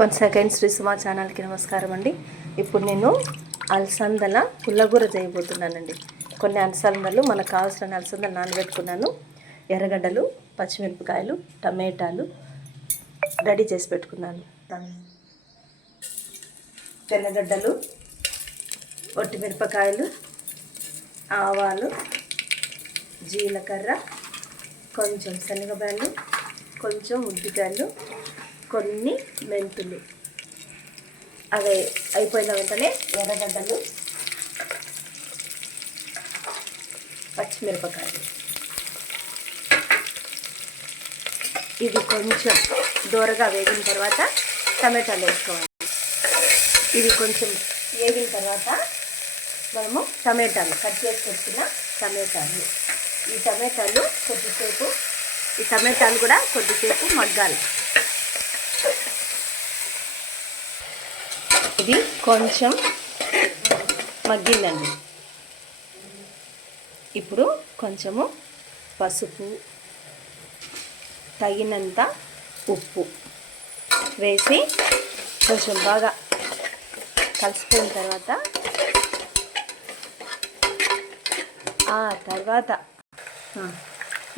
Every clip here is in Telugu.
వన్ సెకండ్ శ్రీ సుమా ఛానల్కి నమస్కారం అండి. ఇప్పుడు నేను అలసందల పుల్లగూర చేయబోతున్నానండి. కొన్ని అలసందలు మనకు కావాల్సిన అలసందలు నానబెట్టుకున్నాను. ఎర్రగడ్డలు పచ్చిమిరపకాయలు టమాటాలు రెడీ చేసి పెట్టుకున్నాను. తెల్లగడ్డలు ఒట్టి మిరపకాయలు ఆవాలు జీలకర్ర కొంచెం శనగబాయలు కొంచెం ఉద్దికాయలు కొన్ని మెంతులు. అవి అయిపోయిన వెంటనే ఎర్రగడ్డలు పచ్చిమిరపకాయలు. ఇది కొంచెం దూరగా వేగిన తర్వాత టమాటాలు వేసుకోవాలి. ఇది కొంచెం వేగిన తర్వాత మనము టమాటాలు కట్ చేసి పెట్టిన టమాటాలు. ఈ టమాటాలు కొద్దిసేపు ఈ టమాటాలు కూడా కొద్దిసేపు మగ్గాలి. ఇది కొంచెం మగ్గిందండి. ఇప్పుడు కొంచెము పసుపు తగినంత ఉప్పు వేసి కొంచెం బాగా కలిసిపోయిన తర్వాత ఆ తర్వాత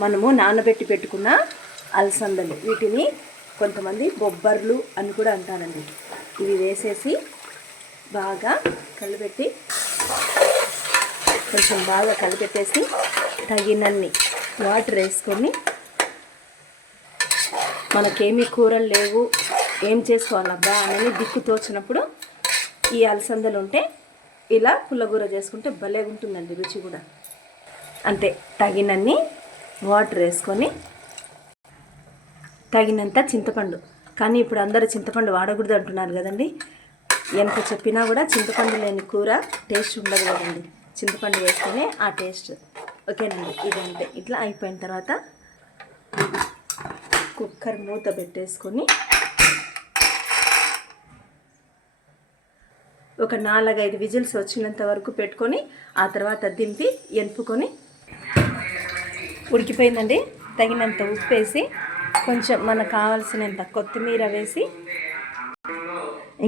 మనము నానబెట్టి పెట్టుకున్న అలసందలు. వీటిని కొంతమంది బొబ్బర్లు అని కూడా అంటారండి. ఇవి వేసేసి బాగా కలిపెట్టి కొంచెం బాగా కలిపెట్టేసి తగినన్ని వాటర్ వేసుకొని మనకేమీ కూరలు లేవు ఏం చేసుకోవాలబ్బా అని దిక్కు తోచినప్పుడు ఈ అలసందలు ఉంటే ఇలా పుల్లగూర చేసుకుంటే భలే ఉంటుందండి రుచి కూడా. అంతే తగినన్ని వాటర్ వేసుకొని తగినంత చింతపండు. కానీ ఇప్పుడు అందరూ చింతపండు వాడకూడదు అంటున్నారు కదండి. ఎంత చెప్పినా కూడా చింతపండు లేని కూర టేస్ట్ ఉండదు కదండి. చింతపండు వేస్తేనే ఆ టేస్ట్. ఓకేనండి ఇదంటే ఇట్లా అయిపోయిన తర్వాత కుక్కర్ మూత పెట్టేసుకొని ఒక నాలుగైదు విజిల్స్ వచ్చినంత వరకు పెట్టుకొని ఆ తర్వాత దింపి ఎనుపుకొని ఉడికిపోయిందండి. తగినంత ఉప్పు వేసి కొంచెం మనకు కావాల్సినంత కొత్తిమీర వేసి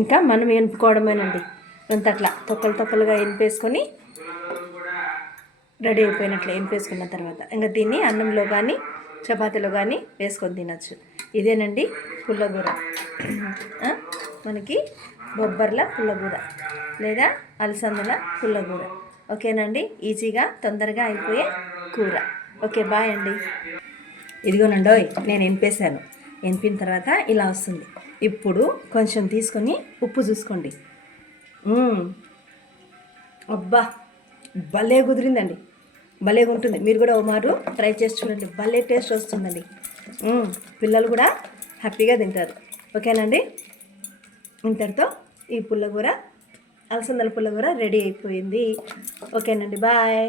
ఇంకా మనం ఎనుపుకోవడమేనండి అంత అట్లా తొక్కలు తొక్కలుగా ఎనిపేసుకొని రెడీ అయిపోయినట్లు ఎనిపేసుకున్న తర్వాత. ఇంకా దీన్ని అన్నంలో కానీ చపాతీలో కానీ వేసుకొని తినచ్చు. ఇదేనండి పుల్లగూర. మనకి బొబ్బర్ల పుల్లగూర లేదా అలసందల పుల్లగూర. ఓకేనండి? ఈజీగా తొందరగా అయిపోయే కూర. ఓకే బాయ్ అండి. ఇదిగోనండి ఓయ్, నేను ఎంపేశాను. ఎనిపిన తర్వాత ఇలా వస్తుంది. ఇప్పుడు కొంచెం తీసుకొని ఉప్పు చూసుకోండి. అబ్బా భలే కుదిరిందండి. భలేగా ఉంటుంది. మీరు కూడా ఓ మారు ట్రై చేసి చూడండి. భలే టేస్ట్ వస్తుందండి. పిల్లలు కూడా హ్యాపీగా తింటారు. ఓకేనండి? ఇంతటితో ఈ పుల్లగూర అలసందల పుల్లగూర రెడీ అయిపోయింది. ఓకేనండి. బాయ్.